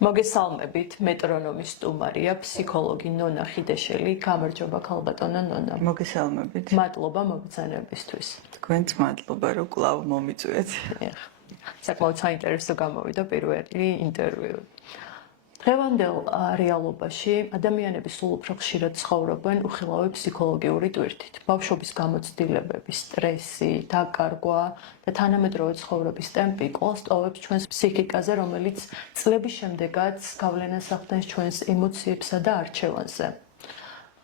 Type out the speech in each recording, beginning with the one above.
მოგესალმებით, მეტრონომის სტუმარია, ფსიქოლოგი ნონა ხიდეშელი. გამარჯობა, ქალბატონო ნონა. მოგესალმებით. მადლობა მოგზაურობისთვის. თქვენც მადლობა, რომ კვლავ მომიწვიეთ. საკმაოდ საინტერესო გამოვიდა პირველი ინტერვიუ. დღევანდელ რეალობაში ადამიანები სულ უფრო ხშირად ცხოვრობენ უხილავი ფსიქოლოგიური ტვირთით. ბავშვობის გამოცდილებები, სტრესი, დაკარგვა და თანამედროვე ცხოვრების ტემპი კვლავ სწავლობს ჩვენს ფსიქიკაზე, რომელიც წლების შემდეგაც გავლენას ახდენს ჩვენს ემოციებსა და არჩევანზე.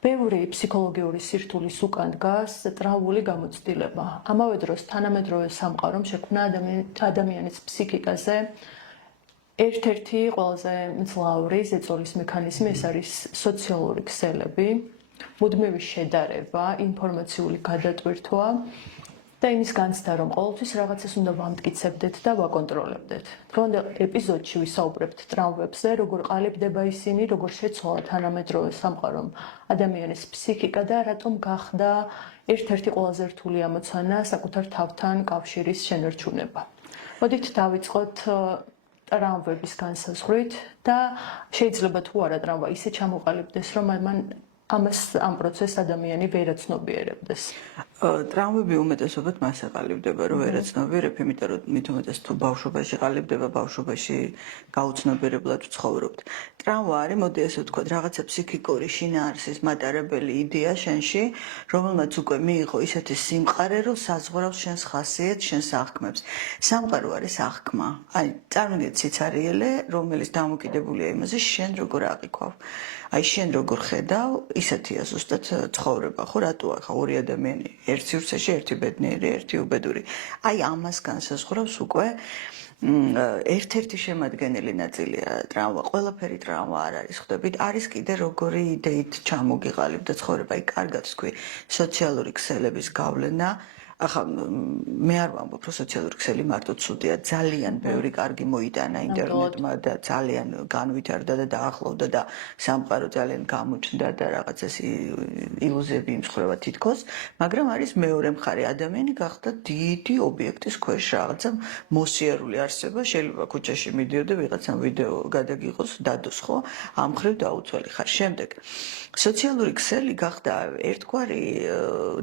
ბევრი ფსიქოლოგიური სირთულის უკან დგას ტრავმული გამოცდილება. ამავე დროს თანამედროვე სამყარომ შექმნა ადამიანის ფსიქიკაზე ერთ-ერთი ყველაზე მძლავრი ზეწოლის მექანიზმი ეს არის სოციალური ქსელები, მუდმივი შედარება, ინფორმაციული გადატვირთვა და იმის განცდა, რომ ყოველთვის რაღაცას უნდა ვამტკიცებდეთ და ვაკონტროლებდეთ. დღევანდელ ეპიზოდში ვისაუბრებთ ტრავმებზე, როგორ ყალიბდება ისინი, როგორ შეცვალა თანამედროვე სამყარომ ადამიანის ფსიქიკა და რატომ გახდა ერთ-ერთი ყველაზე რთული ამოცანა საკუთარ თავთან კავშირის შენარჩუნება. მოდით დავიწყოთ ტრავმების განსაზღვრით და შეიძლება თუ არა ტრავმა ისე ჩამოყალიბდეს, რომ ამ პროცესს ადამიანი ვერ აცნობიერებდეს. ტრავმები უმეტესობად მას ეყალიბდება, რომ ვერ აცნობიერებ, იმიტომ რომ მით უმეტეს თუ ბავშვობაში ყალიბდება, ბავშვობაში გაუცნობიერებლად ვცხოვრობთ. ტრავმა არის, მოდი ასე ვთქვათ, რაღაცა ფსიქიკური შინაარსის მატარებელი იდეა შენში, რომელმაც უკვე მიიღო ისეთი სიმყარე, რომ საზღვრავს შენს ხასიათს, შენს აღქმებს. სამყარო არის აღქმა. აი, წარმოგიდგენთ სიცარიელე, რომელიც დამოკიდებულია იმაზე, შენ როგორ აღიქვავ. აი, შენ როგორ ხედავ, ისეთია ზუსტად ცხოვრება, ხო, რატო ახლა ორი ადამიანი ერთ სივრცეში, ერთი ბედნიერი, ერთი უბედური. აი, ამას განსაზღვრავს უკვე ერთ-ერთი შემადგენელი ნაწილია ტრავმა. ყველაფერი ტრავმა არ არის, ხვდებით? არის კიდე როგორი იდეით ჩამოგიყალიბდა ცხოვრება. აი, კარგად თქვი, სოციალური ქსელების გავლენა. ახლა მე არ ვამბობ, რომ სოციალური ქსელი მარტო ცუდია, ძალიან ბევრი კარგი მოიტანა ინტერნეტმა და ძალიან განვითარდა და დაახლოვდა და სამყარო ძალიან გამოჩნდა და რაღაცას ილუზიები იმსხვრევა თითქოს, მაგრამ არის მეორე მხარე, ადამიანი გახდა დიდი ობიექტის ქვეშ რაღაცა მოსიარული არსება, შეიძლება ქუჩაში მიდიოდე ვიღაცამ ვიდეო გადაგიღოს, დადოს ხო, ამ მხრივ დაუცველი ხარ. შემდეგ სოციალური ქსელი გახდა ერთგვარი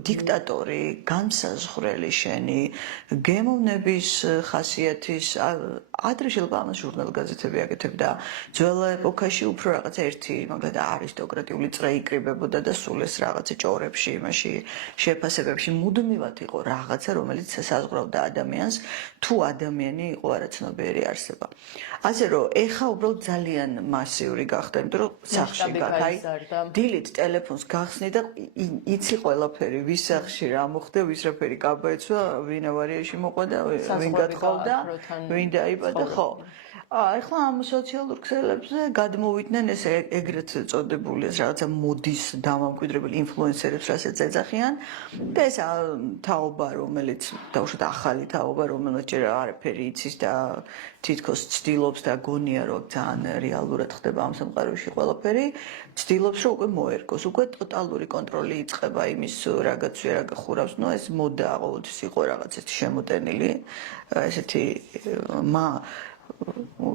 დიქტატორი, განსაზღვრელი შენი გემოვნების ხასიათის ადრე შეიძლება ამას ჟურნალ-გაზეთები აკეთებდა. ძველ ეპოქაში უფრო რაღაცა ერთი მაგალითად არისტოკრატიული წრე იკრიბებოდა და სულ ეს რაღაცა ჭორებში, იმაში შეფასებებში მუდმივად იყო რაღაცა, რომელიც საზღვრავდა ადამიანს, თუ ადამიანი იყო არაცნობიერი არსება. ასე რომ ეხა უბრალოდ ძალიან მასიური გახდა, იმიტომ რომ სახში გაქაი დილით ტელეფონს გახსნი და იცი ყველაფერი, ვის სახში რა მოხდა, ვის რაფერი კაბაეცვა, ვინ ავარიაში მოყვა და ვინ გათხოვდა, ვინ დაიბადა, ხო. ეხლა ამ სოციალურ ქსელებზე გადმოვიდნენ ეს ეგრეთ წოდებული ეს რაღაცა მოდის დამამკვიდრებელი ინფლუენსერებს, რასაც ეძახიან და ეს თაობა, რომელიც დაუშვათ ახალი თაობა, რომელიც ჯერ არაფერი იცის და თითქოს ცდილობს და გონია, რომ ძალიან რეალურად ხდება ამ სამყაროში ყველაფერი, ცდილობს, რომ უკვე მოერგოს, უკვე ტოტალური კონტროლი იწყება იმის, რა გაცვია, რა გახურავს, ნუ ეს მოდა ყოველთვის იყო რაღაც ესეთი შემოტენილი, ესეთი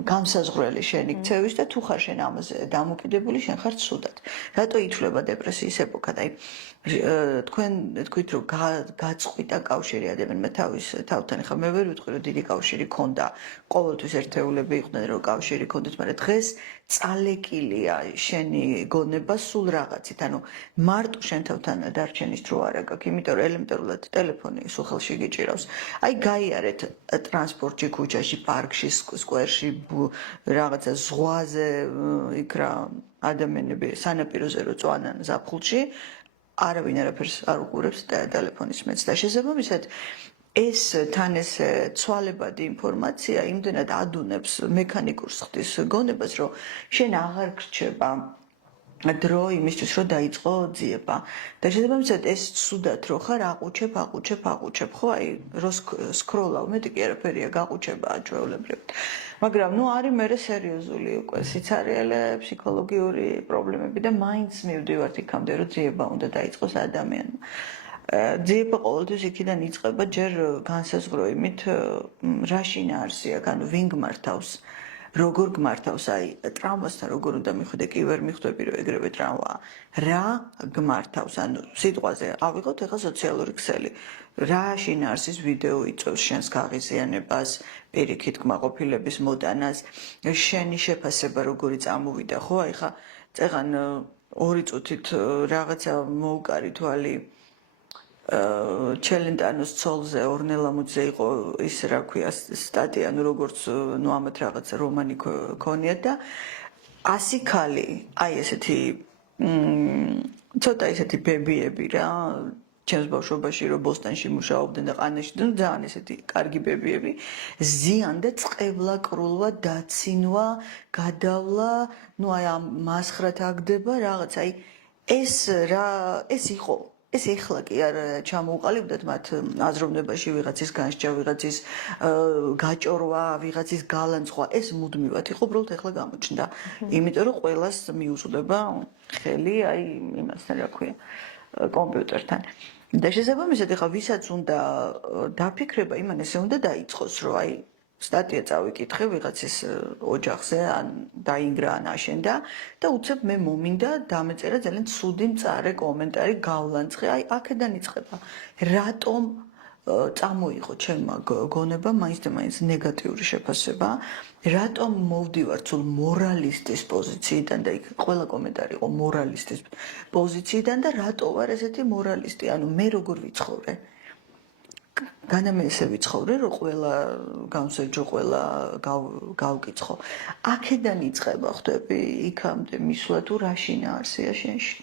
განსაზღვრელი შენი ქცევის და თუ ხარ შენ ამაზე დამოკიდებული, შენ ხარ ცუდად. რატო ითვლება დეპრესიის ეპოქა? აი, თქვენ თქვით, რომ გაწყვიტა კავშირი ადამიანმა თავის თავთან. ახლა მე ვერ ვიტყვი, რომ დიდი კავშირი ქონდა. ყოველთვის ერთეულები იყვნენ, რომ კავშირი ქონდეთ, მაგრამ დღეს წალეკილია შენი გონება სულ რაღაცით. ანუ მარტო შენ თავთან დარჩენის დრო არ აქვს, იმიტომ რომ ელემენტარულად ტელეფონი სულ ხელში გიჭირავს. აი, გაიარეთ ტრანსპორტში, ქუჩაში, პარკში, სკვერში, რაღაცა ზღვაზე, იქ რა ადამიანები სანაპიროზე რო წვანან ზაფხულში, არავინ არაფერს არ უყურებს ტელეფონის მეც და შესაბამისად ეს თან ეს ცვალებადი ინფორმაცია იმდენად ადუნებს მექანიკურს ხდის გონებას, რომ შენ აღარ გრჩება დრო იმისთვის, რომ დაიწყო ძიება. და შესაბამისად ეს ცუდად რო ხარ, აყუჩებ, ხო, აი, რო სკროლავ, მეტი კი არაფერია, გაყუჩება ჩვეულებრივ. მაგრამ ნუ არის მერე სერიოზული უკვე სიცარიელე, ფსიქოლოგიური პრობლემები და მაინც მივდივართ იქამდე, რომ ძიება უნდა დაიწყოს ადამიანმა. ძიება ყოველთვის იქიდან იწყება ჯერ განსაზღვრო იმით, რა შინაარსი აქვს, ანუ ვინ გმართავს. როგორ გმართავს, აი ტრავმასთან როგორ უნდა მიხვიდე, კი ვერ მიხვდები რომ ეგრევე ტრავმაა. რა გმართავს, ანუ სიტყვაზე ავიღოთ ახლა სოციალური ქსელი. რა შინაარსის ვიდეო იწვევს შენს გაღიზიანებას, პირიქით კმაყოფილების მოტანას, შენი შეფასება როგორი წამოვიდა, ხო? აი ხა წეღან 2 წუთით რაღაცა მოუკარი თვალი ჩელენტანოს ცოლზე ორნელამუძე იყო ის რა ქვია სტატია, ну როგორც ну ამათ რაღაც რომანი ქონიათ და 100 ქალი, აი ესეთი ცოტა ესეთი ბებიები რა, ჩემს ბავშვობაში რომ ბოსტანში მუშაობდნენ და ყანაში, ну ძალიან ესეთი კარგი ბებიები, ზიან და წყევლა, კრულვა, დაცინვა, გადავლა, ну აი ამ მასხრად აგდება რაღაც, აი ეს იყო ეს ეხლა კი არ ჩამოუყალიბდათ მათ აზროვნებაში ვიღაცის განსჯა, ვიღაცის გაჭორვა, ვიღაცის გალანძღვა, ეს მუდმივად იყო, უბრალოდ ეხლა გამოჩნდა. იმიტომ რომ ყველას მიუწვდება ხელი, აი იმასთან რა ქვია, კომპიუტერთან. და შესაბამისად ეხლა ვისაც უნდა დაფიქრება, იმან ესე უნდა დაიწყოს, რომ აი სტატია წავიკითხე ვიღაცის ოჯახზე, ან დაინგრა, ან აშენდა და უცებ მე მომინდა დამეწერა ძალიან ცუდი მწარე კომენტარი, გავლანძღე, აი აქედან იწყება. რატომ წამოიღო ჩემმა გონება მაინც და მაინც ნეგატიური შეფასება, რატომ მოვდივარ სულ მორალისტის პოზიციიდან და იქ ყველა კომენტარი იყო მორალისტის პოზიციიდან და რატო ვარ ესეთი მორალისტი, ანუ მე როგორ ვიცხოვრე? განამე ესე ვიცხოვრე, რომ ყველა გავსეჯო, ყველა გავკიცხო. აქედან იწყება, ხვდები, იქამდე მისვლა თუ რა შინაარსია შენში.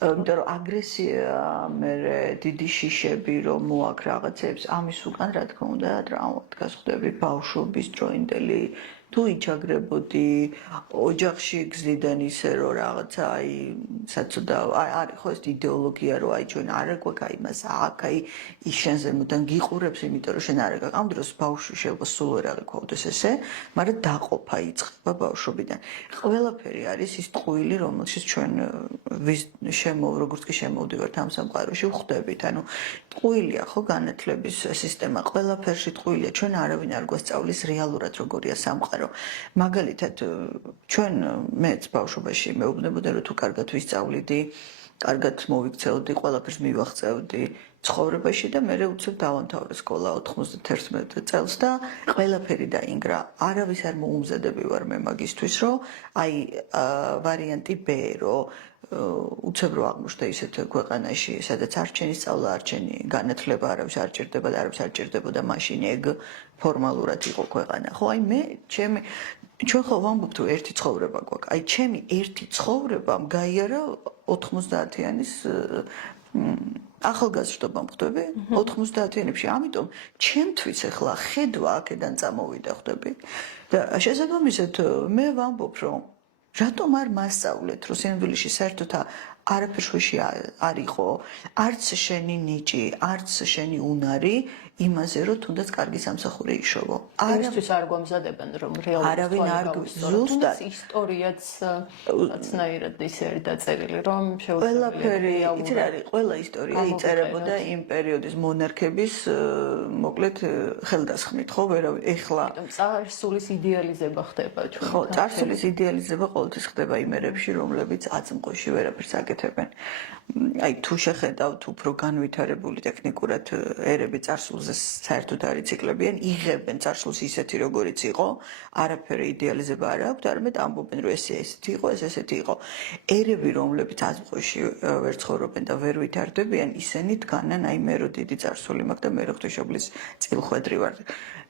იმიტომ რომ აგრესია, მე დიდი შიშები რომ მოაქვს რაღაცებს, ამის უკან რა თქმა უნდა ტრავმა დგას, ხვდები, ბავშვობის დროინდელი თუ იჩაგრებოდი, ოჯახში გზდიდან ისე რომ რაღაცა აი საწოდა არის ხო ეს იდეოლოგია რომ აი ჩვენ არ გვაქვს აი მას აქ აი ის შენზე მუდამ გიყურებს, იმიტომ რომ შენ არ გაქვს. ამ დროს ბავშვი შეიძლება სულ ვერ აღიქვავდეს ესე, მაგრამ დაყოფა იწყება ბავშვობიდან. ყველაფერი არის ის ტყუილი, რომელშიც ჩვენ როგორც კი შემოვდივართ ამ სამყაროში, ვხვდებით, ანუ ტყუილია ხო განათლების სისტემა, ყველაფერში ტყუილია, ჩვენ არავინ არ გვასწავლის რეალურად როგორია სამყარო. მაგალითად, ჩვენ მეც ბავშვობაში მეუბნებოდა რომ თუ კარგად ვისწავლიდი, კარგად მოვიქცეოდი, ყველაფერს მივაღწევდი ცხოვრებაში და მე უცებ დავამთავრე სკოლა 91 წელს და ყველაფერი დაინგრა. არავის არ მოუმზადები ვარ მე მაგისთვის, რომ აი ვარიანტი B, რომ უცებ რო აღმოჩნდა ისეთ ქვეყანაში, სადაც არ ჩენი სწავლა, არ ჩენი განათლება, არავის არ ჭირდება და არავის არ ჭირდებოდა მაშინ ეგ ფორმალურად იყო ქვეყანა. ხო, აი მე ჩვენ ხო ვამბობთ რომ ერთი ცხოვრება გვაქვს. აი ჩემი ერთი ცხოვრება გაიარა 90-იანის ახალგაზრდობამ, ხვდები? 90-იანებში, ამიტომ ჩემთვის ახლა ხედვა აქედან წამოვიდა, ხვდები? და შესაბამისად მე ვამბობ რომ რატომ არ მასწავლეთ, რომ სინამდვილეში საერთოდ არაფერში არ იყო, არც შენი ნიჭი, არც შენი უნარი იმაზე, რომ თუნდაც კარგი სამსახური იშოვო. არავის არ გვამზადებენ, რომ არავინ არ ზუსტად ისტორიაც ნაცნაირად ისე არის დაწერილი, რომ ყველაფერი, იცი რა არის, ყველა ისტორია იწერებოდა იმ პერიოდის მონარქების, მოკლედ ხელდასხმით, ხო, ვერავინ ეხლა. წარსულის იდეალიზება ხდება ჩვენ. ხო, წარსულის იდეალიზება ყოველთვის ხდება იმ ერებში, რომლებიც აწმყოში ვერაფერს აკეთებენ. აი თუ შეხედავთ უფრო განვითარებული ტექნიკურად ერები წარსულზე საერთოდ არ იციკლებიან, იღებენ წარსულს ისეთი როგორიც იყო, არაფერი იდეალიზება არ აქვს, არამედ ამბობენ რომ ეს ესეთი იყო, ეს ესეთი იყო. ერები რომლებიც აწმყოში ვერ ცხოვრობენ და ვერ ვითარდებიან, ისინი დგანან აი მე რო დიდი წარსული მაქვს და მე რო ღვთისმშობლის წილხვედრი ვარ.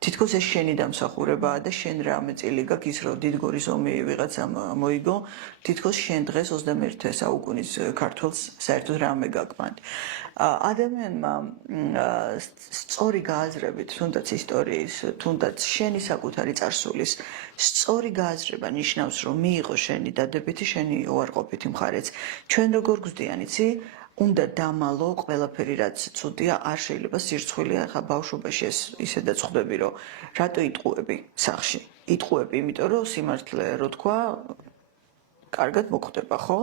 თითქოს ეს შენი დამსახურებაა და შენ რამე წილი გაქვს ის რომ დიდგორის ომი ვიღაცამ მოიგო, თითქოს შენ დღეს 21 საუკუნის ქართველს საერთოდ რამე გაქვს. ადამიანმა სწორი გააზრებით, თუნდაც ისტორიის, თუნდაც შენი საკუთარი წარსულის სწორი გააზრება ნიშნავს, რომ მიიღო შენი დადებითი, შენი უარყოფითი მხარეც. ჩვენ როგორ გვზდიან, იცი? უნდა დამალო ყველაფერი რაც ცუდია, არ შეიძლება სირცხვილია, ხა ბავშვობაში ეს ისედაც ხვდები, რომ რატო იტყუები სახში? იტყუები, იმიტომ რომ სიმართლე რო თქვა კარგად მოხდება, ხო?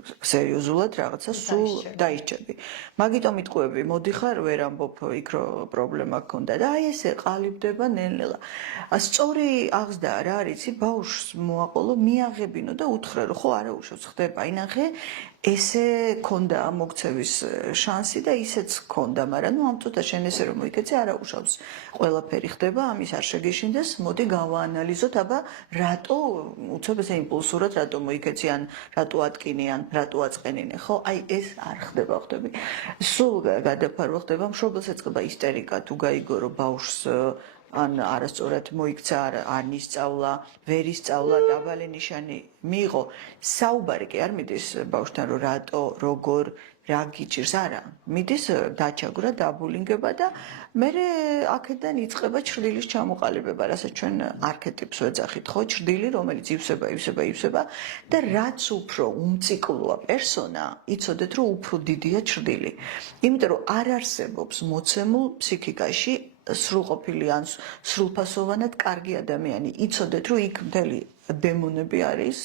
სერიოზულად რაღაცა სულ დაიჭები. მაგიტომ იტყუები, მოდიხარ, ვერ ამბობ იქ რო პრობლემა გქონდა და აი ესე ყალიბდება ნელ-ნელა. სწორი აღზრდა რა არის, ბავშვს მოაყოლო, მიაღებინო და უთხრე რომ ხო არა უშავს ხდება, აი ნახე ესე ქონდა მოგცევის შანსი და ისეც ქონდა, მაგრამ ნუ ამ წუთა შენ ესე რომ მოიქეცე არა უშავს. ყველაფერი ხდება, ამის არ შეგეშინდეს, მოდი გავაანალიზოთ, აბა რატო უცებ ესე იმპულსურად რატო მოიქეცი ან რატო ატკინი ან რატო აწყენინე, ხო? აი ეს არ ხდება, ხვდები. სულ გადაფარვა ხდება, მშობელს ეწყება ისტერიკა თუ გაიგო რომ ბავშვს ან არასწორად მოიქცა, არ ნისწავლა, ვერ ისწავლა, დაბალი ნიშანი მიიღო. საუბარი კი არ მიდის ბავშვთან რომ რატო, როგორ, რა გიჭირს, არა. მიდის დაჩაგვრა, დაბულინგება და მერე აქედან იწყება ჩრდილის ჩამოყალიბება, რასაც ჩვენ არქეტიპს ვეძახით, ხო? ჩრდილი, რომელიც ივსება და რაც უფრო უმციკლოა პერსონა, იცოდეთ რომ უფრო დიდია ჩრდილი. იმიტომ რომ არ არსებობს მოცემულ ფსიქიკაში სრულყოფილი ან სრულფასოვანად კარგი ადამიანი. იცოდეთ რომ იქ მთელი დემონები არის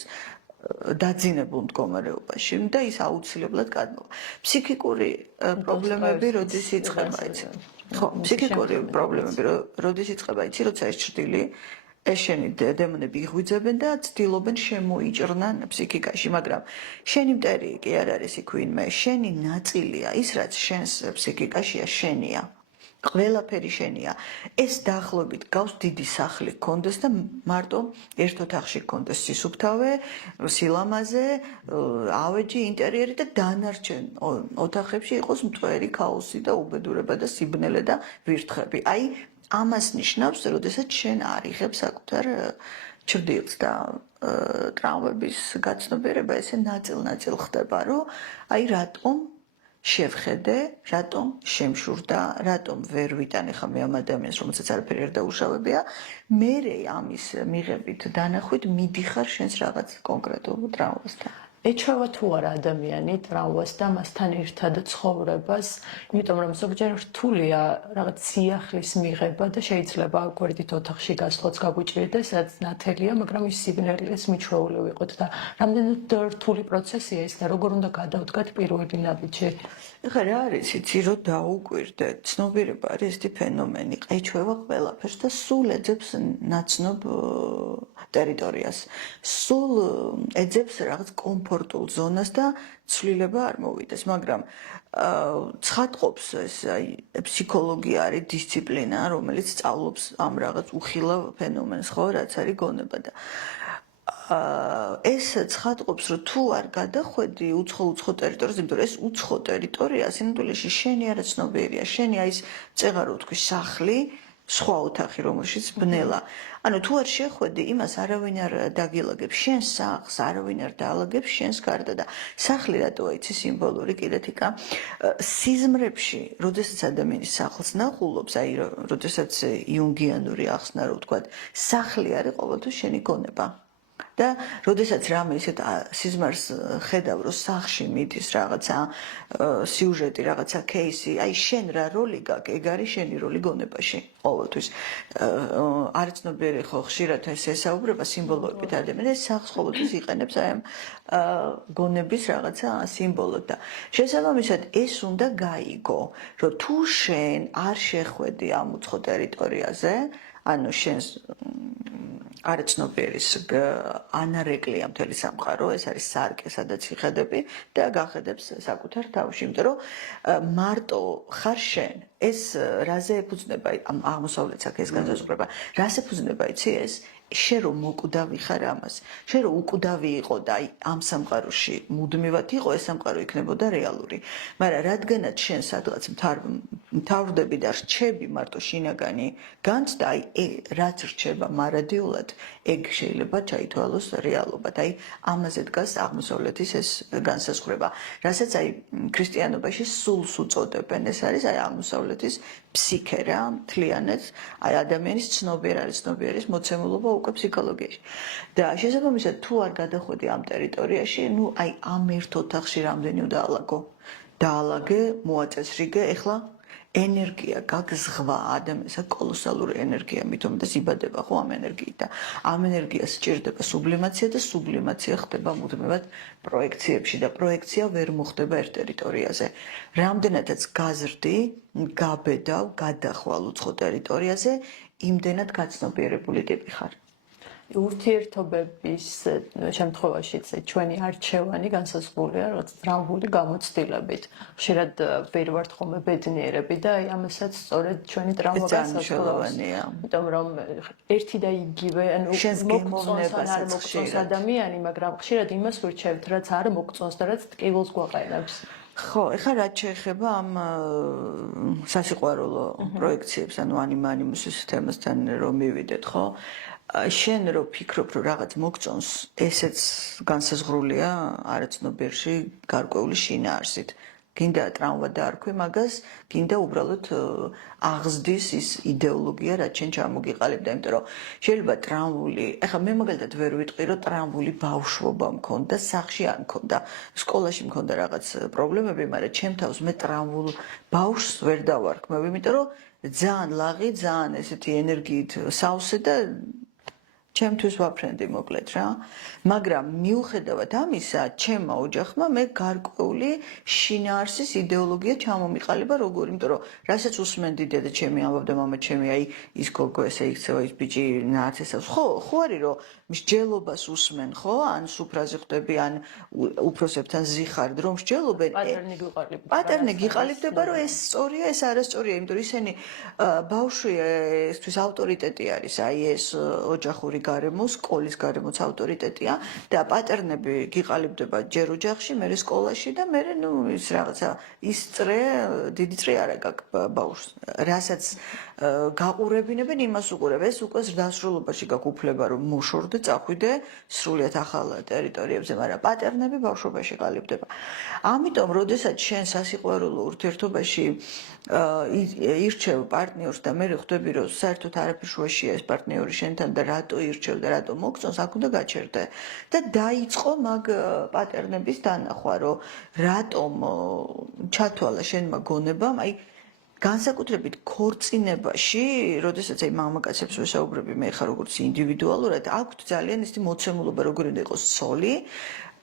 დაძინებულ მდგომარეობაში და ის აუცილებლად გადმოვა. ფსიქიკური პრობლემები როდის იწყება, იცი? ხო, ფსიქიკური პრობლემები როდის იწყება, იცი, როცა ეს ჩრდილი ეს შენი დემონები იღვიძებენ და ცდილობენ შემოიჭრნან ფსიქიკაში, მაგრამ შენი მტერი კი არ არის იქ ვინმე, შენი ნაწილია, ის რაც შენს ფსიქიკაშია, შენია. ყველაფერი შენია. ეს დაახლოებით გავს დიდი სახლი გქონდეს და მარტო ერთ ოთახში გქონდეს სისუფთავე, სილამაზე, ავეჯი, ინტერიერი და დანარჩენ ოთახებში იყოს მტვერი, ქაოსი და უბედურება და სიბნელე და ვირთხები. აი ამას ნიშნავს, როდესაც შენ არ იღებ საკუთარ ჩრდილს და ტრავმების გაცნობიერება ესე ნაწილ-ნაწილ ხდება, რომ აი რატომ შევხედე, რატომ შემშურდა, რატომ ვერ ვიტანე ხა მე ამ ადამიანს, რომელსაც არაფერი არ დაუშავებია, მერე ამის მიღებით დანახვით მიდიხარ შენს რაღაც კონკრეტულ ტრავმასთან. ეჩვევა თუ არა ადამიანი ტრავმას და მასთან ერთად ცხოვრებას, იმიტომ რომ ზოგჯერ რთულია რაღაც სიახლის მიღება და შეიძლება გვერდით ოთახში გასვლაც გაგვიჭირდეს, სადაც ნათელია, მაგრამ ის სიბნელეს მიჩვეული ვიყოთ და რამდენად რთული პროცესია ეს და როგორ უნდა გადავდგათ პირველი ნაბიჯი. ეხლა რა არის, იცი, რომ დაუკვირდე, ცნობიერება არის ესეთი ფენომენი, ეჩვევა ყველაფერს და სულ ეძებს ნაცნობ ტერიტორიას. სულ ეძებს რაღაც კომფორტულ ზონას და ცვლილება არ მოვიდეს, მაგრამ ცხადყოფს ეს აი ფსიქოლოგია არის დისციპლინა, რომელიც სწავლობს ამ რაღაც უხილავ ფენომენს, ხო, რაც არის გონება და ეს ცხადყოფს, რომ თუ არ გადახვედი უცხო ტერიტორიაზე, იმიტომ რომ ეს უცხო ტერიტორია სინამდვილეში შენი არა ცნობიერია, შენი აი ეს წეღარო თქვი სახლი, სხვა ოთახი, რომელშიც ბნელა. ანუ თუ არ შეხვედი, იმას არავინ არ დაგილაგებს, შენს სახლს არავინ არ დაალაგებს შენს გარდა და სახლი რატოა იცი სიმბოლური კილეთიკა? სიზმრებში, როდესაც ადამიანის სახლს ნახულობს, აი როდესაც იუნგიანური ახსნა რო ვთქვათ, სახლი არის ყოველთვის შენი გონება. და როდესაც რამე ისეთ სიზმარს ხედავ, რომ სახლში მიდის რაღაცა სიუჟეტი, რაღაცა кейსი, აი შენ რა როლი გაქვს, ეგ არის შენი როლი გონებაში. ყოველთვის არცნობიერი ხო ხშირად ეს ესაუბრება სიმბოლოებით ადამიანს, სახლს ყოველთვის იყენებს აი ამ გონების რაღაცა სიმბოლოდ და შესაბამისად ეს უნდა გაიგო, რომ თუ შენ არ შეხვედი ამ უცხო ტერიტორიაზე, ანუ შენს არაცნობიერის ანარეკლია მთელი სამყარო, ეს არის სარკე, სადაც იხედები და გახედებს საკუთარ თავში, იმიტომ რომ მარტო ხარ შენ, ეს რაზე ეფუძნება ამ აღმოსავლეთ საქეს განსაზღვრება, რას ეფუძნება იცი ეს? შენ რომ მოკვდავი ხარ ამას, შენ რომ უკვდავი იყო და აი ამ სამყაროში მუდმივად იყო, ეს სამყარო იქნებოდა რეალური. მაგრამ რადგანაც შენ სადღაც მთავრდები და რჩები მარტო შინაგანი განცდა, აი რაც რჩება მარადიულად, ეგ შეიძლება ჩაითვალოს რეალობად. აი ამაზე დგას აღმოსავლეთის ეს განსაზღვრება, რასაც აი ქრისტიანობაში სულს უწოდებენ. ეს არის აი აღმოსავლეთის ფსიქე რა, მთლიანად, აი ადამიანის ცნობიერის მოცემულობა უკვე ფსიქოლოგიაში. და შესაბამისად, თუ არ გადახვედი ამ ტერიტორიაში, ნუ აი ამ ერთ ოთახში რამდენი უნდა ალაგო. დაალაგე, მოაწესრიგე, ეხლა ენერგია გაგზღვა ადამიანს კოლოსალური ენერგია მithom და იბადება ხო ამ ენერგიით და ამ ენერგიას სჭირდება სუბლიმაცია და სუბლიმაცია ხდება მუდმივად პროექციებში და პროექცია ვერ მოხდება ერთ ტერიტორიაზე რამდენადაც გაზრდი გაბედავ გადახვალ უცხო ტერიტორიაზე იმდენად გაცნობიერებული ტიპი ხარ ურთიერთობების შემთხვევაშიც ჩვენი არჩევანი განსაზღვრულია რაღაც ტრავმული გამოცდილებით. ხშირად ვერ ვართ ხოლმე ბედნიერები და ამასაც სწორედ ჩვენი ტრავმა განსაზღვრავს. იმიტომ რომ ერთი და იგივე, ანუ მოგწონს ადამიანი, მაგრამ ხშირად იმას ვირჩევთ, რაც არ მოგწონს და რაც ტკივილს გვაყენებს. ხო, ეხლა რაც შეეხება ამ სასიყვარულო პროექციებს, ანუ ანიმუსის თემასთან რომ მივიდეთ, ხო? შენ რო ფიქრობ რომ რაღაც მოგწონს, ესეც განსაზღვრულია არაცნობიერში გარკვეული შინაარსით. გინდა ტრავმა დაარქვი მაგას, გინდა უბრალოდ აღზრდის ის იდეოლოგია, რაც შენ ჩამოგიყალიბდა, იმიტომ რომ შეიძლება ტრავმული, ეხლა მე მაგალითად ვერ ვიტყვი, რომ ტრავმული ბავშვობა მქონდა, სახში არ მქონდა, სკოლაში მქონდა რაღაც პრობლემები, მაგრამ ჩემ თავს მე ტრავმულ ბავშვს ვერ დავარქმევ, იმიტომ რომ ძალიან ლაღი, ძალიან ესეთი ენერგიით სავსე და ჩემთვის ვაფრენდი მოკლედ რა მაგრამ მიუხედავად ამისა ჩემმა ოჯახმა მე გარკვეული შინაარსის იდეოლოგია ჩამომიყალიბა როგორ იმიტომ რომ რასაც უსმენდი დედა ჩემი ამბობდა მამა ჩემი აი ის გოგო ესე იქცევა ის ბიჭი ნაცესავს ხო არის რომ მსჯელობას უსმენ ხო ან სუფრაზე ხვდები ან უფროსებთან ზიხარდ რომ მსჯელობენ პატერნი გიყალიბდება რომ ეს სწორია ეს არასწორია იმიტომ რომ ისინი ბავშვია ესთვის ავტორიტეტი არის აი ეს ოჯახური გარემო, სკოლის გარემოც ავტორიტეტია და პატერნები გიყალიბდება ჯერ ოჯახში, მერე სკოლაში და მერე ნუ ის რაღაცა ის წრე, დიდი წრე არა გაქვს ბავშვს. რასაც გაყურებინებენ, იმას უყურებ. ეს უკვე დასრულობაში გაქვს უფლება რომ მოშორდე, წახვიდე სრულიად ახალ ტერიტორიებზე, მაგრამ პატერნები ბავშვობაში ყალიბდება. ამიტომ, როდესაც შენ სასიყვარულო ურთიერთობაში ირჩევ პარტნიორს და მე ხვდები რომ საერთოდ არაფერ შუაშია ეს პარტნიორი შენთან და რატო ირჩევ და რატო მოგწონს აქ უნდა გაჩერდე და დაიწყო მაგ პატერნების დანახვა რომ რატომ ჩათვალა შენმა გონებამ აი განსაკუთრებით ქორწინებაში, როდესაც აი მამაკაცებს ვესაუბრები მე ხარ როგორც ინდივიდუალურად, აქვთ ძალიან ისეთი მოცემულობა როგორ უნდა იყოს ცოლი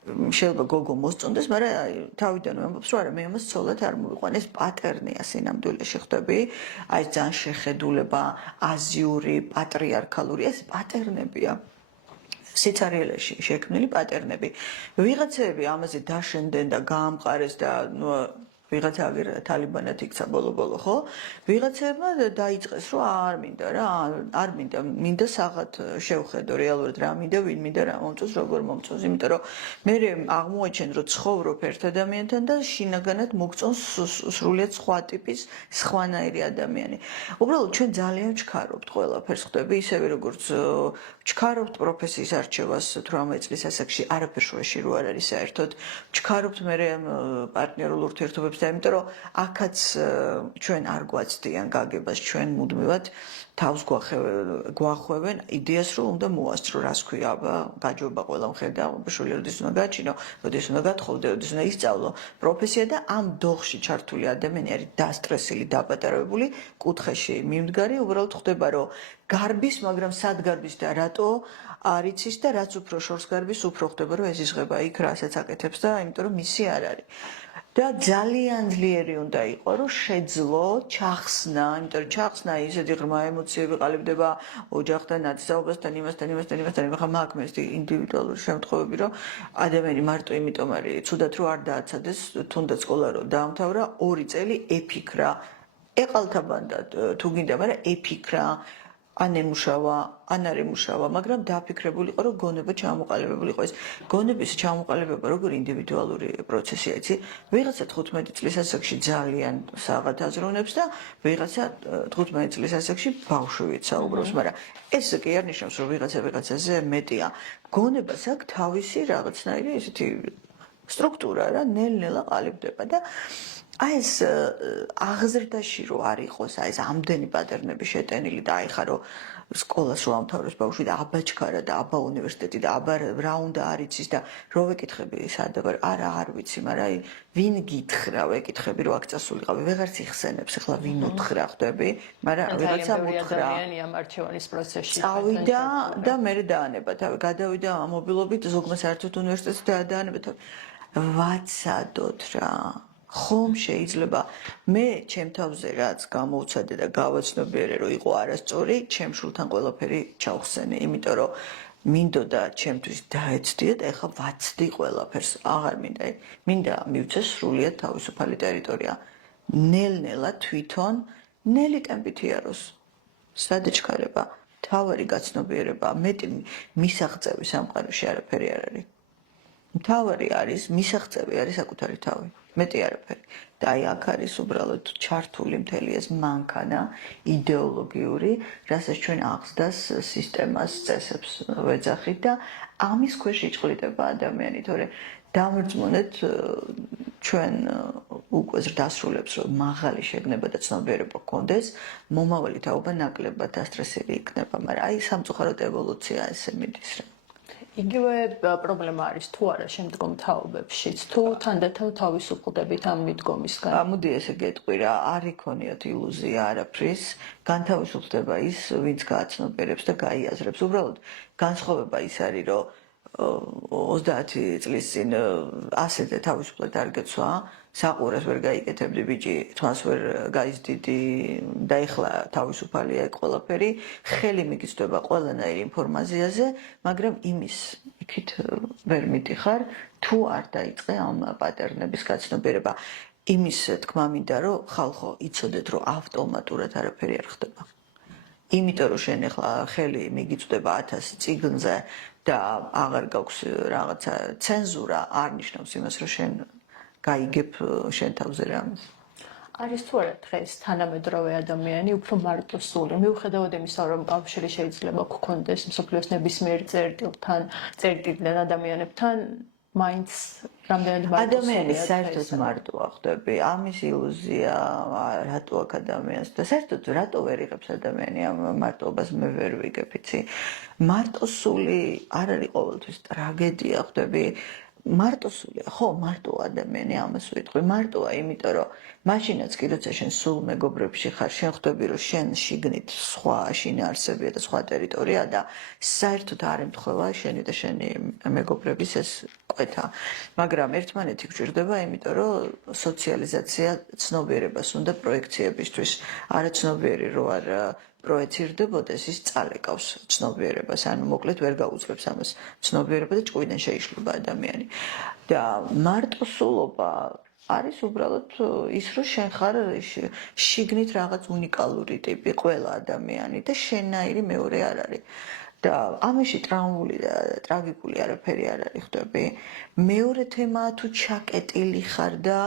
შეიძლება გოგო მოსწონდეს, მაგრამ თავიდან ვამბობს, რომ არა, მე ამას ცოლად არ მოვიყვან. ეს პატერნია სინამდვილეში ხვდები, აი ძალიან შეხედულება, აზიური, პატრიარქალური, ეს პატერნებია. სიცარიელეში შექმნილი პატერნები. ვიღაცები ამაზე დაშენდნენ და გაამყარეს და ვიღაცა აღარ თალიბანად იქცა ბოლო-ბოლო, ხო? ვიღაცებმა დაიწყეს, რომ არ მინდა რა, არ მინდა, მინდა საღად შევხედო რეალურად რა მინდა, ვინ მინდა რა მომწონს, როგორ მომწონს, იმიტომ რომ მე აღმოაჩენ, რომ ცხოვრობ ერთ ადამიანთან და შინაგანად მოგწონს სრულიად სხვა ტიპის, სხვანაირი ადამიანი. უბრალოდ ჩვენ ძალიან ვჩქარობთ ყველაფერს, ხვდები, ისევე როგორც ვჩქარობთ პროფესიის არჩევას 18 წლის ასაკში, არაფერ შუაში რო არ არის საერთოდ. ვჩქარობთ მე პარტნიორულ ურთიერთობებს და იმიტომ რომ აქაც ჩვენ არ გვაცდიან გაგებას ჩვენ მუდმივად თავს გვახვევენ იდეას რომ უნდა მოასწრო რას ქვია აბა გაჯობა ყველა მხედა ბშული როდის უნდა გაჩინო როდის უნდა გათხოვდე როდის უნდა ისწავლო პროფესია და ამ დოხში ჩართული ადამიანი არის დასტრესილი დაპატარებული კუთხეში მიმდგარი უბრალოდ ხდება რომ გარბის მაგრამ სად გარბის და რატო არიცის და რაც უფრო შორს გარბის უფრო ხდება რომ ეზიზღება იქ რასაც აკეთებს და იმიტომ რომ მისი არ არის და ძალიან ძლიერი უნდა იყოს, რომ შეძლო ჩახსნა, იმიტომ რომ ჩახსნა ისეთი ღრმა ემოციები ყალიბდება ოჯახთან, ნათესაობასთან, იმასთან, ხა მაქვს მე ესეთი ინდივიდუალური შემთხვევები, რომ ადამიანი მარტო იმიტომ არის, ცუდად რომ არ დააცადეს, თუნდაც სკოლა რომ დაამთავრა, 2 წელი ეფიქრა. ეყალთაბანდა თუ გინდა, მაგრამ ეფიქრა. ან ემუშავა, ან არ ემუშავა, მაგრამ დაფიქრებული იყო, რომ გონება ჩამოყალიბებული იყო. ეს გონების ჩამოყალიბება როგორ ინდივიდუალური პროცესია, იცი? ვიღაცა 15 წლის ასაკში ძალიან საღად აზროვნებს და ვიღაცა 15 წლის ასაკში ბავშვით საუბრობს, მაგრამ ეს კი არ ნიშნავს, რომ ვიღაცაზე მეტია. გონებას აქვს თავისი რაღაცნაირი ესეთი სტრუქტურა რა, ნელ-ნელა ყალიბდება და აი ეს აღზრდაში რო არ იყოს, აი ეს ამდენი პატერნები შეტენილი და აი ხარო სკოლას რო ამთავრებს ბავშვი და აბა ჩქარა და აბა უნივერსიტეტი და აბა რა უნდა არ იცის და რო ვეკითხები სად ვარ არ ვიცი მაგრამ აი ვინ გითხრა ვეკითხები რომ აქ წასულიყავი ვეღარც იხსენებს ახლა ვინ უთხრა ხვდები მაგრამ ვიღაცა უთხრა ადამიანია მარჩევანის პროცესში წავიდა და მე დაანება თავი გადავიდა მობილობით ზოგმა საერთოდ უნივერსიტეტში დაანება თავი ვაცადოთ რა ხომ შეიძლება მე ჩემ თავზე რაც გამოვცადე და გავაცნობიერე რომ იყო არასწორი ჩემ შულთან ყველაფერი ჩავხსენე იმიტომ რომ მინდოდა ჩემთვის დაეცდიეთ ეხლა ვაცდი ყველაფერს აღარ მინდა მივცე სრულიად თავისუფალი ტერიტორია ნელ-ნელა თვითონ ნელი ტემპით იაროს სადაჩქარება თავარი გაცნობიერება მეტი მისაღწევი სამყაროში არაფერი არ არის მთავარი არის მისაღწევი არის საკუთარი თავი მეტი არაფერი და აი აქ არის უბრალოდ ჩართული მთელი ეს მანქანა იდეოლოგიური რასაც ჩვენ აღზრდას სისტემას წესებს ვეძახით და ამის ქვეშ იჭრდება ადამიანი თორე დამრწმუნეთ ჩვენ უკვე დასრულებს რომ მაღალი შეგნება და ცნობიერება გქონდეს მომავალი თაობა ნაკლებად დასტრესილი იქნება მაგრამ აი სამწუხაროდ ევოლუცია ესე მიდის რა იგივე პრობლემა არის თუ არა შემდგომ თაობებშიც თუ თანდათან თავისუფლდებით ამ მიდგომისგან მოდი ესე გეტყვი რა არ იქონიათ ილუზია არაფრის განთავისუფლდება ის ვინც გააცნობიერებს და გაიაზრებს უბრალოდ განსხვავება ის არის რომ 30 წლის წინ ასეთე თავისუფლად არ გეცვა საყურას ვერ გაიკეთებდი ბიჭი თვას ვერ გაიზდიდი და ეხლა თავისუფალია ეგ ყველაფერი ხელი მიგიწვდება ყველანაირ ინფორმაციაზე მაგრამ იმის იქით ვერ მიდიხარ თუ არ დაიწყე ამ პატერნების გაცნობიერება იმის თქმა მინდა რომ ხალხო იცოდეთ რომ ავტომატურად არაფერი არ ხდება იმიტომ რომ შენ ეხლა ხელი მიგიწვდება 1000 წიგნზე და აღარ გაქვს რაღაცა ცენზურა არ ნიშნავს იმას რომ შენ გაიგებ შენ თავზე რამეს არის თუ არა დღეს თანამედროვე ადამიანი უფრო მარტოსული მიუხედავად იმისა რომ კავშირი შეიძლება გქონდეს მსოფლიოს ნებისმიერ წერტილთან ადამიანებთან მაინც რამდენად ადამიანი საერთოდ მარტოა ხვდები ამის ილუზია რატო აქ ადამიანს და საერთოდ რატო ვერ იღებს ადამიანი ამ მარტოობას მე ვერ ვიგებ იცი მარტოსული არ არის ყოველთვის ტრაგედია ხვდები მარტოსულია ხო მარტო ადამიანი ამას ვიტყვი მარტოა იმიტომ რომ მაშინაც კი როცა შენ სულ მეგობრებში ხარ შენ ხვდები რომ შენ შიგნით სხვა შინაარსებია და სხვა ტერიტორია და საერთოდ არ ემთხვევა შენი და შენი მეგობრების ეს კვეთა მაგრამ ერთმანეთი გჭირდება იმიტომ რომ სოციალიზაცია ცნობიერებას უნდა პროექციებისთვის არაცნობიერი რო არ პროექცირდებოდეს ის წალეკავს ცნობიერებას ანუ მოკლედ ვერ გაუძლებს ამას ცნობიერება და ჭკვიდან შეიშლება ადამიანი და მარტოსულობა არის უბრალოდ ის რომ შენ ხარ შიგნით რაღაც უნიკალური ტიპი ყველა ადამიანი და შენაირი მეორე არ არის და ამაში ტრაუმული და ტრაგიკული არაფერი არ არის ხვდები მეორე თემაა თუ ჩაკეტილი ხარ და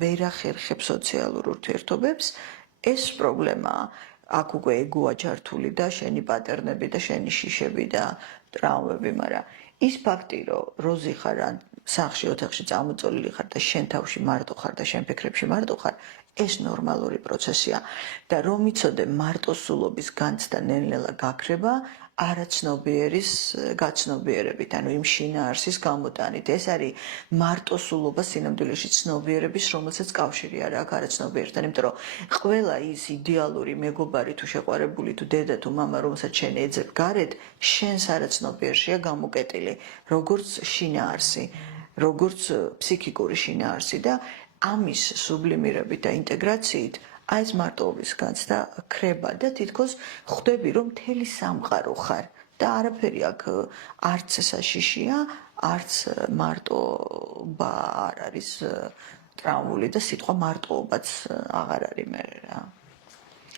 ვერ ახერხებ სოციალურ ურთიერთობებს ეს პრობლემაა აქ უკვე ეგოა ჩართული და შენი პატერნები და შენი შიშები და ტრაუმები მაგრამ ის ფაქტი რომ როზი ხარ ან სახში ოთახში წამოწოლილი ხარ და შენ თავში მარტო ხარ და შენ ფიქრებში მარტო ხარ ეს ნორმალური პროცესია და რომ იცოდე მარტოსულობის განცდა ნელ-ნელა გაქრება არაცნობიერის გაცნობიერებით ანუ იმ შინაარსის გამოტანით ეს არის მარტოსულობა სინამდვილეში ცნობიერების რომელსაც კავშირი არ აქვს არაცნობიერთან იმიტომ რომ ყველა ის იდეალური მეგობარი თუ შეყვარებული თუ დედა თუ მამა რომელსაც შენ ეძებ გარეთ შენს არაცნობიერშია გამოკეტილი როგორც შინაარსი როგორც ფსიქიკური შინაარსი და ამის სუბლიმირებით და ინტეგრაციით აი ეს მარტოობის განცდა ქრება და თითქოს ხვდები რომ მთელი სამყარო ხარ და არაფერი აქ არც საშიშია არც მარტოობა არ არის ტრაუმული და სიტყვა მარტოობაც აღარ არის მე რა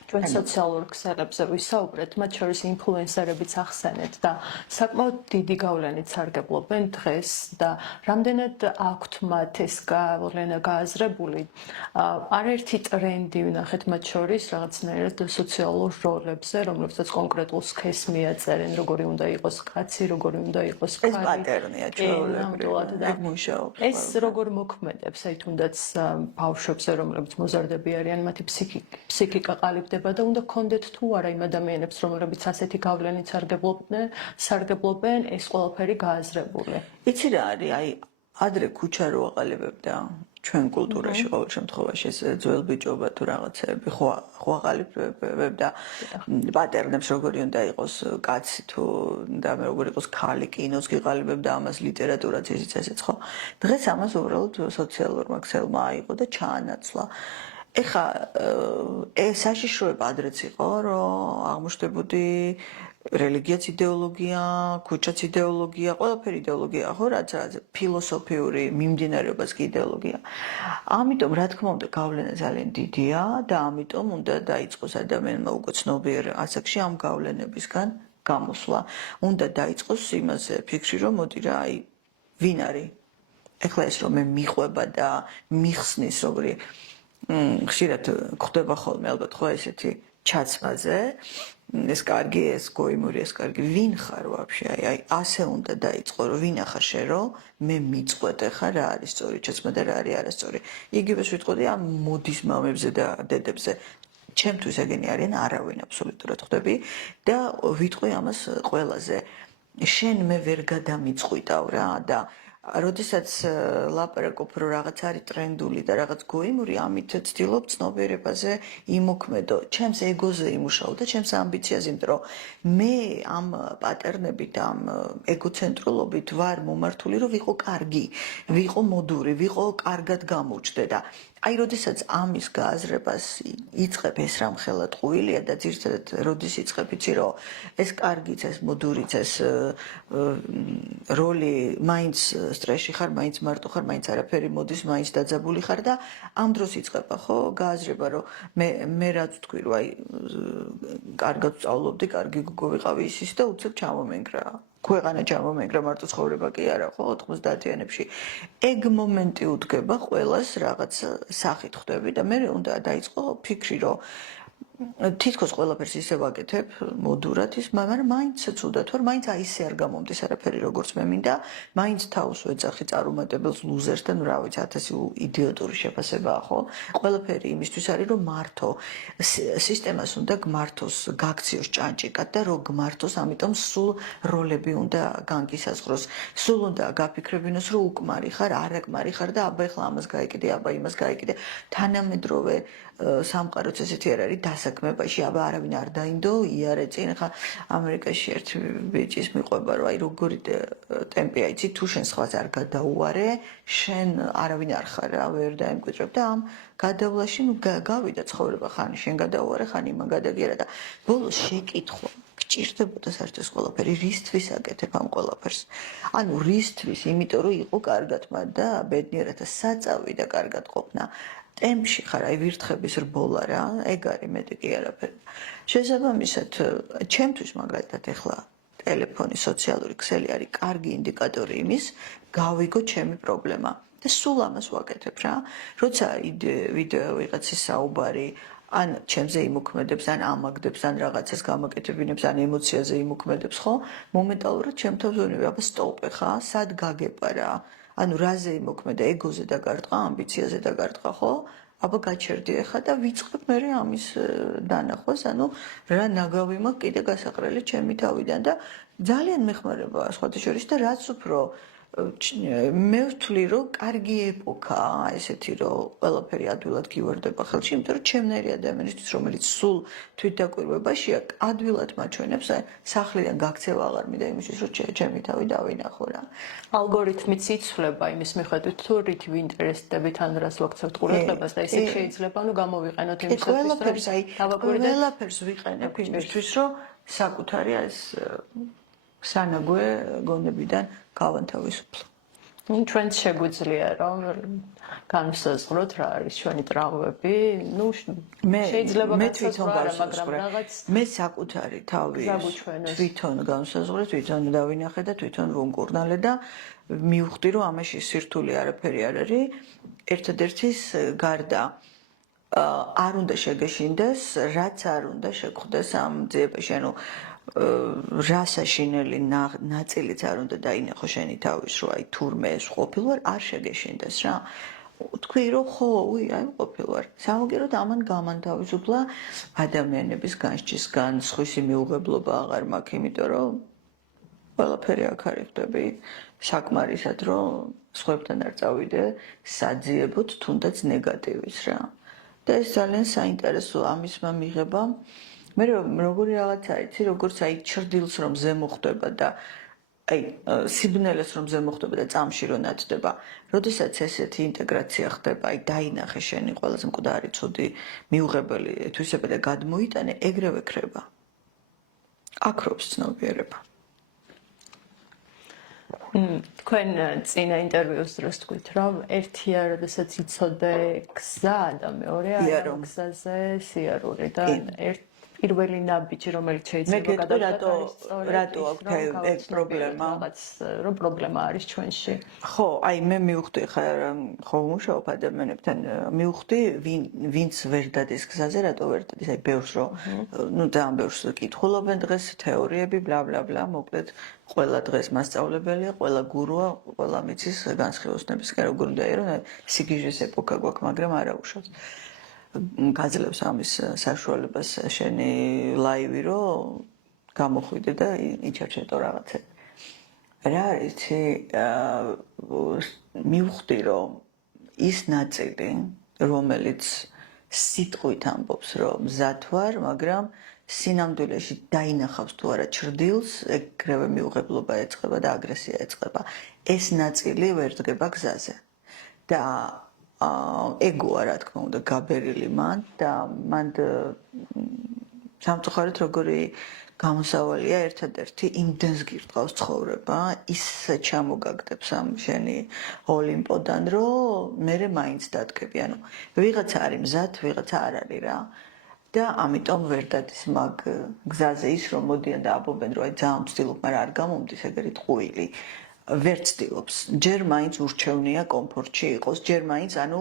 ჩვენ სოციალურ ქსელებზე ვისაუბრეთ, მათ შორის ინფლუენსერებიც ახსენეთ და საკმაოდ დიდი გავლენით სარგებლობენ დღეს და რამდენად აქვთ მათ ეს გავლენა გააზრებული. არაერთი ტრენდი ვნახეთ მათ შორის რაღაცნაირად სოციალურ როლებზე, რომლებსაც კონკრეტულ სქესს მიაწერენ, როგორი უნდა იყოს კაცი, როგორი უნდა იყოს ქალი. ეს პატერნია ჩვეულებრივ. ეს როგორ მოქმედებს, აი თუნდაც ბავშვებზე, რომლებიც მოზარდები არიან, მათი ფსიქიკა ყალიბდება ხდება და უნდა გქონდეთ თუ არა იმ ადამიანებს, რომლებიც ასეთი გავლენით სარგებლობენ, ეს ყველაფერი გააზრებული. იცი რა არის, აი ადრე ქუჩა რო აყალიბებდა ჩვენ კულტურაში ყოველ შემთხვევაში ეს ძველ ბიჭობა თუ რაღაცები ხო აყალიბებდა პატერნებს როგორი უნდა იყოს კაცი თუ და მე როგორი იყოს ქალი კინოს გიყალიბებდა ამას ლიტერატურაც ისიც ესეც ხო დღეს ამას უბრალოდ სოციალურმა ქსელმა აიღო და ჩაანაცვლა ეხა ეს საშიშროება ადრეც იყო რომ აღმოჩნდებოდი რელიგიაც იდეოლოგია, ქუჩაც იდეოლოგია, ყველაფერი იდეოლოგია, ხო, რაც ფილოსოფიური მიმდინარეობაც კი იდეოლოგია. ამიტომ რა თქმა უნდა გავლენა ძალიან დიდია და ამიტომ უნდა დაიწყოს ადამიანმა უკვე ცნობიერ ასაკში ამ გავლენებისგან გამოსვლა. უნდა დაიწყოს იმაზე ფიქრი, რომ მოდი რა, აი ვინ არის? ეხლა ეს რომ მე მიყვება და მიხსნის როგორი ხშირად გვხდება ხოლმე ალბათ ხო ესეთი ჩაცმაზე ეს კარგი ეს გოიმური ეს კარგი ვინ ხარ ვაფშე აი ასე უნდა დაიწყო რომ ვინ ახარ შე რომ მე მიწყვეტ ხარ რა არის სწორი ჩაცმა და რა არის არასწორი იგივეს ვიტყოდი ამ მოდის მამებზე და დედებზე ჩემთვის ეგენი არიან არავინ აბსოლუტურად ხვდები და ვიტყვი ამას ყველაზე შენ მე ვერ გადამიწყვიტავ რა და როდესაც ლაპარაკობ რომ რაღაც არის ტრენდული და რაღაც გოიმური ამით ცდილობ ცნობიერებაზე იმოქმედო ჩემს ეგოზე იმუშაო და ჩემს ამბიციაზე იმიტომ რომ მე ამ პატერნებით ამ ეგოცენტრულობით ვარ მომართული რომ ვიყო კარგი ვიყო მოდური ვიყო კარგად გამოვჩდე და აი როდესაც ამის გააზრებას იწყებ ეს რამ ხელად ყუილია და ძირითადად როდის იწყებ იცი რომ ეს კარგიც ეს მოდურიც ეს როლი მაინც სტრესში ხარ, მაინც მარტო ხარ, მაინც არაფერი მოდის, მაინც დაძაბული ხარ და ამ დროს იწყება ხო გააზრება რომ მე რაც თქვი რომ აი კარგად სწავლობდი, კარგი გოგო ვიყავი ისიც და უცებ ჩამომენგრა. ქვეყანა ჩამომენგრა მარტო ცხოვრება კი არა ხო 90-იანებში. ეგ მომენტი უდგება ყველას რაღაც სახით ხვდები და მე უნდა დაიწყო ფიქრი რომ თითქოს ყველაფერს ისე ვაკეთებ მოდურად ის მაგრამ მაინცაც უნდათ ვარ მაინც აი ისე არ გამომდის არაფერი როგორც მე მინდა მაინც თავს ვეძახი წარუმატებელს ლუზერსთან რა ვიცი 1000 იდიოტური შეფასებაა ხო ყველაფერი იმისთვის არის რომ მართო სისტემას უნდა გმართოს გაქციოს ჭანჭიკად და რომ გმართოს ამიტომ სულ როლები უნდა განკისაზღვროს სულ უნდა გაფიქრებინოს რომ უკმარი ხარ არაკმარი ხარ და აბა ეხლა ამას გაიკიდე აბა იმას გაიკიდე თანამედროვე სამყაროც ესეთი არ არის დასაქმებაში აბა არავინ არ დაინდო იარე წინ ხა ამერიკაში ერთ ბიჭის მიყვება რომ აი როგორი ტემპია იცი თუ შენ სხვას არ გადაუარე შენ არავინ არ ხარ რა ვერ დაემკვიდრებ და ამ გადავლაში ნუ გავიდა ცხოვრება ხან შენ გადაუარე ხან იმან გადაგიერა და ბოლოს შეკითხვა გჭირდებოდა საერთოდ ყველაფერი რისთვის აკეთებ ამ ყველაფერს ანუ რისთვის იმიტომ რომ იყო კარგად მათ და ბედნიერად საწავი და კარგად ყოფნა ტემპში ხარ აი ვირთხების რბოლა რა ეგ არის მეტი კი არაფერი შესაბამისად ჩემთვის მაგალითად ეხლა ტელეფონი სოციალური ქსელი არის კარგი ინდიკატორი იმის გავიგო ჩემი პრობლემა და სულ ამას ვაკეთებ რა როცა ვიდეო ვიღაცის საუბარი ან ჩემზე იმოქმედებს ან ამაგდებს ან რაღაცას გამაკეთებინებს ან ემოციაზე იმოქმედებს ხო მომენტალურად ჩემ თავს ვენები აბა სტოპე ხა სად გაგეპა რა ანუ რაზე იმოქმედა ეგოზე დაგარტყა ამბიციაზე დაგარტყა ხო აბა გაჩერდი ახლა და ვიწყებ მე ამის დანახვას ანუ რა ნაგავი მაქვს კიდე გასაყრელი ჩემი თავიდან და ძალიან მეხმარება სხვათა შორის და რაც უფრო მე ვთვლი რომ კარგი ეპოქაა ესეთი რომ ყველაფერი ადვილად გივარდება ხელში იმიტომ რომ ჩემნაირი ადამიანისთვის რომელიც სულ თვითდაკვირვებაშია ადვილად მაჩვენებს სახლიდან გაქცევა აღარ მინდა იმისთვის რომ ჩემი თავი დავინახო რა ალგორითმიც იცვლება იმის მიხედვით თუ რითი ვინტერესდებით ან რას ვაქცევთ ყურადღებას და ისე შეიძლება ანუ გამოვიყენოთ იმისათვის რომ ყველაფერს ვიყენებ იმისთვის რომ საკუთარი ეს სანაგვე გონებიდან გავანთავისუფლო. ჩვენც შეგვიძლია რომ განვსაზღვროთ რა არის ჩვენი ტრავმები, ნუ შეიძლება მე თვითონ გავსაზღვრე, მე საკუთარი თავი თვითონ განვსაზღვრე, თვითონ დავინახე და თვითონ ვუმკურნალე და მივხვდი რომ ამაში სირთულე არაფერი არ არის. ერთადერთის გარდა არ უნდა შეგეშინდეს, რაც არ უნდა შეგხვდეს ამ ძიებაში, ანუ რასაშინელი ნაწილიც არ უნდა დაინახო შენი თავის, რომ აი თურმე ეს ყოფილვარ არ შეგეშინდეს რა. თქვი რომ ხო, აი ყოფილვარ. სამაგეროდ ამან გამანთავისუფლა ადამიანების განსჯისგან, სხვისი მიუღებლობა აღარ მაქვს, იმიტომ რომ ყველაფერი აქ არის ხდები საკმარისად რომ სხვებთან არ წავიდე საძიებოთ თუნდაც ნეგატივის რა. და ეს ძალიან საინტერესო ამისმა მიღებამ მე როგორი რაღაცა იცი როგორც აი ჩრდილს რომ ზემო ხდება და აი სიბნელეს რომ ზემო ხდება და წამში რომ ნათდება როდესაც ესეთი ინტეგრაცია ხდება აი დაინახე შენი ყველაზე მკვდარი ცუდი მიუღებელი თვისება და გადმოიტანე ეგრევე ქრება აქრობს ცნობიერება თქვენ წინა ინტერვიუს დროს თქვით რომ ერთია როდესაც იცოდე გზა და მეორეა ამ გზაზე სიარული და პირველი ნაბიჯი რომელიც შეიძლება გადავიდეთ რატო აქვს ეს პრობლემა რომ პრობლემა არის ჩვენში ხო აი მე მივხვდი ხო მუშაობ ადამიანებთან მივხვდი ვინც ვერ დადის გზაზე რატო ვერ დადის აი ბევრს რომ ნუ ძალიან ბევრს კითხულობენ დღეს თეორიები ბლა ბლა ბლა მოკლედ ყველა დღეს მასწავლებელია ყველა გურუა ყველა მიცის განსხვავებებისკენ როგორ უნდა ირო სიგიჟეს ეპოქა გვაქვს მაგრამ არა უშავს გაძლევს ამის საშუალებას შენი ლაივი რომ გამოხვიდე და იჩერჩეტო რაღაცა. რა არის მივხვდი რომ ის ნაწილი რომელიც სიტყვით ამბობს რომ მზად ვარ, მაგრამ სინამდვილეში დაინახავს თუ არა ჩრდილს, ეგრევე მიუღებლობა ეწყება და აგრესია ეწყება. ეს ნაწილი ვერ დგება გზაზე. და ეგოა რა თქმა უნდა გაბერილი მან და მან სამწუხაროდ როგორი გამოსავალია ერთადერთი იმდენს გირტყავს ცხოვრება ისე ჩამოგაგდებს ამ შენი ოლიმპოდან რომ მე მაინც დადგები ანუ ვიღაცა არის მზად ვიღაცა არ არის რა და ამიტომ ვერ დადის მაგ გზაზე ის რომ მოდიან და აბობენ რომ აი ძალიან ვცდილობ მაგრამ არ გამომდის ეგრე ტყუილი ვერ ცდილობს. ჯერ მაინც ურჩევნია კომფორტში იყოს, ჯერ მაინც ანუ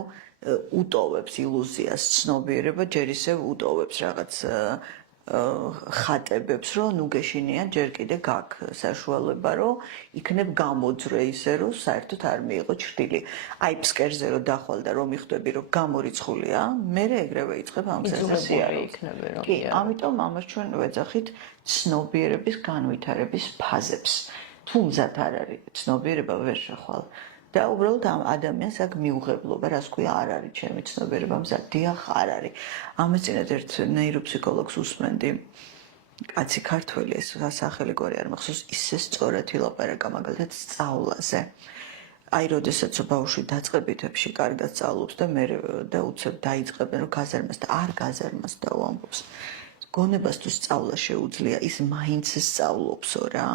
უტოვებს ილუზიას, ცნობიერება ჯერ ისევ უტოვებს რაღაც ხატებებს, რომ ნუ გეშინიან ჯერ კიდე გაქვს საშუალება, რომ იქნებ გამოძრე ისე, რომ საერთოდ არ მიიღო ჩრდილი. აი ფსკერზე რომ დახვალ და რომ მიხვდები, რომ გამორიცხულია, მე ეგრევე იწყებ ამ გზაზე სიარულს. კი, ამიტომ ამას ჩვენ ვეძახით ცნობიერების განვითარების ფაზებს. თუ მზად არ არის ცნობიერება ვერ შეხვალ და უბრალოდ ამ ადამიანს აქ მიუღებლობა რას ქვია არ არის ჩემი ცნობიერება მზად დიახ არ არის ამის წინათ ერთ ნეიროფსიქოლოგს უსმენდი კაცი ქართველი ეს სახელი გვარი არ მახსოვს ისე სწორად ილაპარაკა მაგალითად სწავლაზე აი როდესაც ბავშვი დაწყებითებში კარგად სწავლობს და მე და უცებ დაიწყებენ რომ გაზარმას და არ გაზარმას და უამბობს გონებას თუ სწავლა შეუძლია ის მაინც სწავლობსო რა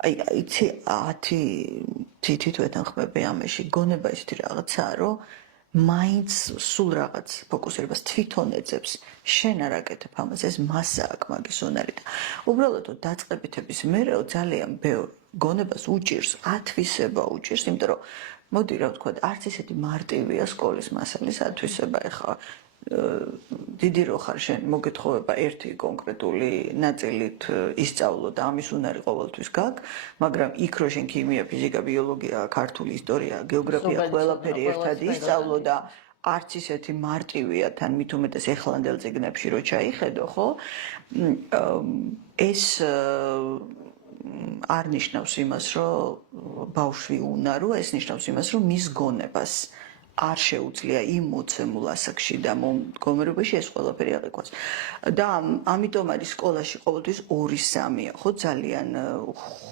აი იცი 10 თითით ვეთანხმები ამაში გონება ისეთი რაღაცაა რომ მაინც სულ რაღაც ფოკუსირებას თვითონ ეძებს შენ არ აკეთებ ამას ეს მასა აქვს მაგის უნარი და უბრალოდ დაწყებითების მერეო ძალიან ბევრ გონებას უჭირს ათვისება უჭირს იმიტომ რომ მოდი რა ვთქვა არც ისეთი მარტივია სკოლის მასალის ათვისება ეხლა დიდი რო ხარ შენ მოგეთხოვება ერთი კონკრეტული ნაწილით ისწავლო და ამის უნარი ყოველთვის გაქვს, მაგრამ იქ რო შენ ქიმია, ფიზიკა, ბიოლოგია, ქართული ისტორია, გეოგრაფია ყველაფერი ერთად ისწავლო და არც ისეთი მარტივია თან მით უმეტეს ეხლანდელ წიგნებში რო ჩაიხედო, ხო? ეს არ ნიშნავს იმას, რომ ბავშვი უნარო, ეს ნიშნავს იმას, რომ მის გონებას არ შეუძლია იმ მოცემულ ასაკში და მდგომარეობაში ეს ყველაფერი აღიქვას. და ამიტომ არის სკოლაში ყოველთვის 2-3-ია, ხო ძალიან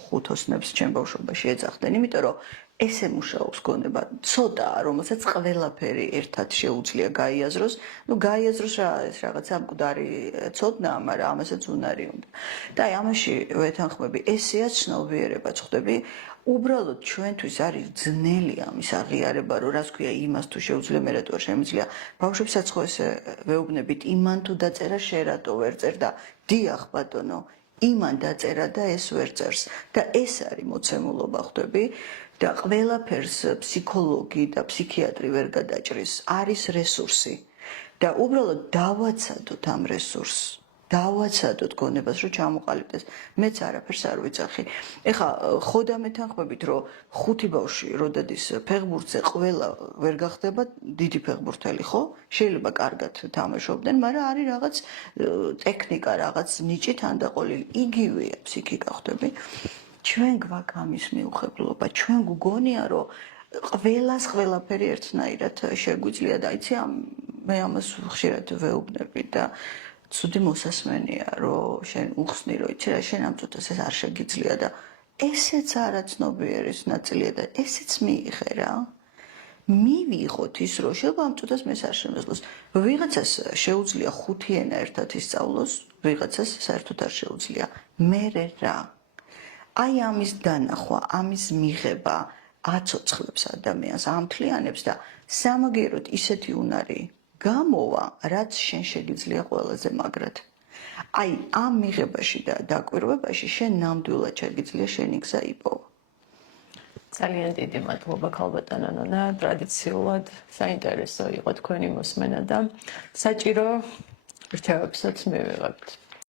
ხუთოსნებს ჩემ ბავშვობაში ეძახდნენ, იმიტომ რომ ესე მუშაობს გონება, ცოტაა, რომელსაც ყველაფერი ერთად შეუძლია გაიაზროს. ნუ გაიაზროს რა ეს რაღაცა მკვდარი ცოდნა, მაგრამ ამასაც უნარი უნდა. და აი ამაში ვეთანხმები, ესეა ცნობიერება, ხვდები? უბრალოდ ჩვენთვის არის ძნელი ამის აღიარება, რომ რას ქვია იმას თუ შეუძლია მე რატო არ შემიძლია. ბავშვებსაც ხო ესე ვეუბნებით, იმან თუ დაწერა შე რატო ვერ წერ და დიახ ბატონო, იმან დაწერა და ეს ვერ წერს. და ეს არის მოცემულობა ხვდები და ყველაფერს ფსიქოლოგი და ფსიქიატრი ვერ გადაჭრის. არის რესურსი და უბრალოდ დავაცადოთ ამ რესურსს. დავაცადოთ გონებას, რომ ჩამოყალიბდეს. მეც არაფერს არ ვიცახი. ეხლა ხოდა მეთანხმებით, რომ ხუთი ბავშვი რო დადის ფეხბურთზე, ყველა ვერ გახდება დიდი ფეხბურთელი, ხო? შეიძლება კარგად თამაშობდნენ, მაგრამ არის რაღაც ტექნიკა, რაღაც ნიჭი თანდაყოლილი. იგივეა ფსიქიკა ხვდები. ჩვენ გვაქვს ამის მიუხედავობა, ჩვენ გგონია, რომ ყველას ყველაფერი ერთნაირად შეგვიძლია და იცი მე ამას ხშირად ვეუბნები და ცუდი მოსასმენია, რომ შენ უხსნი, რომ იცი რა, შენ ამ წუთას ეს არ შეგიძლია და ესეც არაცნობიერის ნაწილია და ესეც მიიღე რა. მივიღოთ ის, რომ შეიძლება ამ წუთას მე არ შემეძლოს. ვიღაცას შეუძლია 5 ენა ერთად ისწავლოს, ვიღაცას საერთოდ არ შეუძლია. მე რა. აი ამის დანახვა, ამის მიღება აცოცხლებს ადამიანს, ამთლიანებს და სამაგიეროდ ისეთი უნარი გამოვა, რაც შენ შეგიძლია ყველაზე მაგრად. აი ამ მიღებაში და დაკვირვებაში შენ ნამდვილად შეგიძლია შენი გზა იპოვა. ძალიან დიდი მადლობა ქალბატონო ნონა, ტრადიციულად საინტერესო იყო თქვენი მოსმენა და საჭირო რჩევებსაც მივიღებთ.